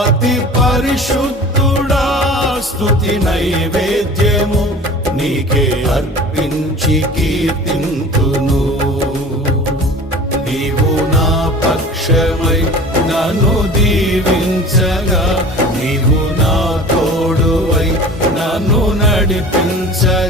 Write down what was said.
అతి పరిశుద్ధుడా స్తుతి నైవేద్యము నీకే అర్పించి కీర్తింతును. నీవు నా పక్షమై నన్ను దీవించగా, నీవు నా తోడువై నన్ను నడిపించగా,